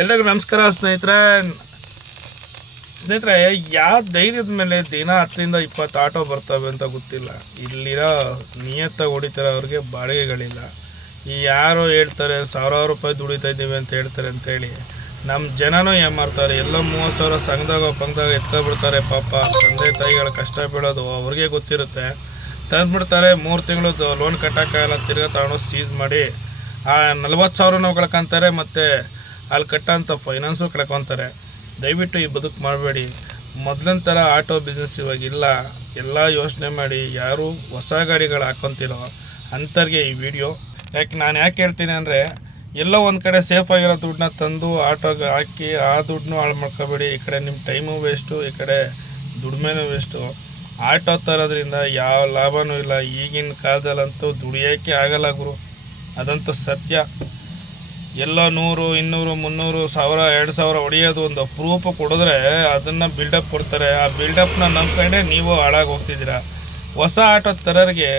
ಎಲ್ರಿಗೂ ನಮಸ್ಕಾರ ಸ್ನೇಹಿತರೆ. ಯಾವ ಧೈರ್ಯದ ಮೇಲೆ ದಿನ 10-20 ಆಟೋ ಬರ್ತವೆ ಅಂತ ಗೊತ್ತಿಲ್ಲ. ಇಲ್ಲಿರೋ ನಿಯತ್ತಾಗಿ ಹೊಡಿತಾರೆ, ಅವ್ರಿಗೆ ಬಾಡಿಗೆಗಳಿಲ್ಲ. ಈ ಯಾರು ಹೇಳ್ತಾರೆ ಸಾವಿರಾರು ರೂಪಾಯಿ ದುಡಿತಾ ಇದ್ದೀವಿ ಅಂತ ಹೇಳ್ತಾರೆ ಅಂತೇಳಿ ನಮ್ಮ ಜನನೂ ಏಮಾರ್ತಾರೆ. ಎಲ್ಲ 30,000 ಸಂಘದಾಗ ಪಂಗದಾಗ ಎತ್ಕೊಬಿಡ್ತಾರೆ. ಪಾಪ ತಂದೆ ತಾಯಿಗಳ ಕಷ್ಟ ಬೀಳೋದು ಅವ್ರಿಗೆ ಗೊತ್ತಿರುತ್ತೆ. ತಂದುಬಿಡ್ತಾರೆ, 3 ತಿಂಗಳು ಲೋನ್ ಕಟ್ಟೋಕ್ಕಾಗಲ್ಲ, ತಿರ್ಗಾ ತಗೊಂಡು ಸೀಸ್ ಮಾಡಿ ಆ 40,000 ನಾವು ಕಳ್ಕೊತಾರೆ, ಮತ್ತು ಅಲ್ಲಿ ಕಟ್ಟೋಂಥ ಫೈನಾನ್ಸು ಕಳ್ಕೊತಾರೆ. ದಯವಿಟ್ಟು ಈ ಬದುಕು ಮಾಡಬೇಡಿ. ಮೊದಲಿನ ಥರ ಆಟೋ ಬಿಸ್ನೆಸ್ ಇವಾಗಿಲ್ಲ. ಎಲ್ಲ ಯೋಚನೆ ಮಾಡಿ. ಯಾರು ಹೊಸ ಗಾಡಿಗಳು ಹಾಕ್ಕೊತಿರೋ ಅಂಥವ್ರಿಗೆ ಈ ವಿಡಿಯೋ. ನಾನು ಯಾಕೆ ಹೇಳ್ತೀನಿ ಅಂದರೆ, ಎಲ್ಲೋ ಒಂದು ಕಡೆ ಸೇಫಾಗಿರೋ ದುಡ್ಡನ್ನ ತಂದು ಆಟೋಗೆ ಹಾಕಿ ಆ ದುಡ್ಡನ್ನೂ ಹಾಳು ಮಾಡ್ಕೋಬೇಡಿ. ಈ ಕಡೆ ನಿಮ್ಮ ಟೈಮು ವೇಸ್ಟು, ಈ ಕಡೆ ದುಡಿಮೆನೂ ವೇಸ್ಟು. ಆಟೋ ತರೋದ್ರಿಂದ ಯಾವ ಲಾಭವೂ ಇಲ್ಲ. ಈಗಿನ ಕಾಲದಲ್ಲಂತೂ ದುಡಿಯೋಕ್ಕೆ ಆಗಲ್ಲ ಗುರು, ಅದಂತೂ ಸತ್ಯ. ಎಲ್ಲೋ 100, 200, 300, 1000, 2000 ಹೊಡೆಯೋದು ಒಂದು ಅಪರೂಪ ಕೊಡಿದ್ರೆ ಅದನ್ನು ಬಿಲ್ಡಪ್ ಕೊಡ್ತಾರೆ. ಆ ಬಿಲ್ಡಪ್ನ ನಂಬ್ಕೊಂಡೆ ನೀವು ಹಾಳಾಗಿ ಹೋಗ್ತಿದ್ದೀರಾ. ಹೊಸ ಆಟೋ ತರೋರಿಗೆ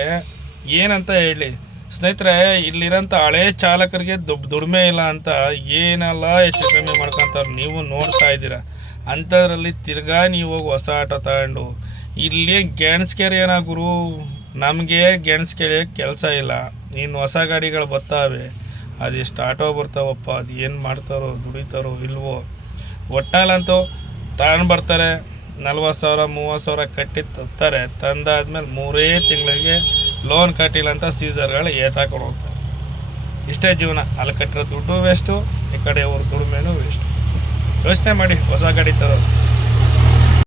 ಏನಂತ ಹೇಳಿ ಸ್ನೇಹಿತರೆ, ಇಲ್ಲಿರೋಂಥ ಹಳೇ ಚಾಲಕರಿಗೆ ದುಡಿಮೆ ಇಲ್ಲ ಅಂತ ಏನೆಲ್ಲ ಹೆಚ್ಚು ಕಮ್ಮಿ ಮಾಡ್ಕೊತಾರೆ, ನೀವು ನೋಡ್ತಾ ಇದ್ದೀರಾ. ಅಂಥದ್ರಲ್ಲಿ ತಿರ್ಗಾ ನೀವು ಹೋಗಿ ಹೊಸ ಆಟೋ ತಗೊಂಡು ಇಲ್ಲಿ ಗೆಣಸ್ಕೆರೆ ಏನೋ ಗುರು, ನಮಗೆ ಗೆಣಸ್ಕೆರೆ ಕೆಲಸ ಇಲ್ಲ. ಇನ್ನು ಹೊಸ ಗಾಡಿಗಳು ಬರ್ತಾವೆ, ಅದೆಷ್ಟು ಆಟೋ ಬರ್ತಾವಪ್ಪ, ಅದು ಏನು ಮಾಡ್ತಾರೋ, ದುಡಿತಾರೋ ಇಲ್ವೋ. ಒಟ್ಟಲ್ಲಂತೂ ತಗೊಂಡು ಬರ್ತಾರೆ, 40,000 30,000 ಕಟ್ಟಿ ತರ್ತಾರೆ. ತಂದಾದ್ಮೇಲೆ 3 ತಿಂಗಳಿಗೆ ಲೋನ್ ಕಟ್ಟಿಲ್ಲ ಅಂತ ಸೀಸರ್ಗಳು ಏತಾಕೊಂಡು ಹೋಗ್ತಾರೆ. ಇಷ್ಟೇ ಜೀವನ. ಅಲ್ಲಿ ಕಟ್ಟಿರೋ ದುಡ್ಡು ವೇಸ್ಟು, ಈ ಕಡೆ ಅವ್ರ ದುಡಿಮೆನೂ ವೇಸ್ಟು. ಯೋಚನೆ ಮಾಡಿ ಹೊಸ ಗಾಡಿ ತರೋದು.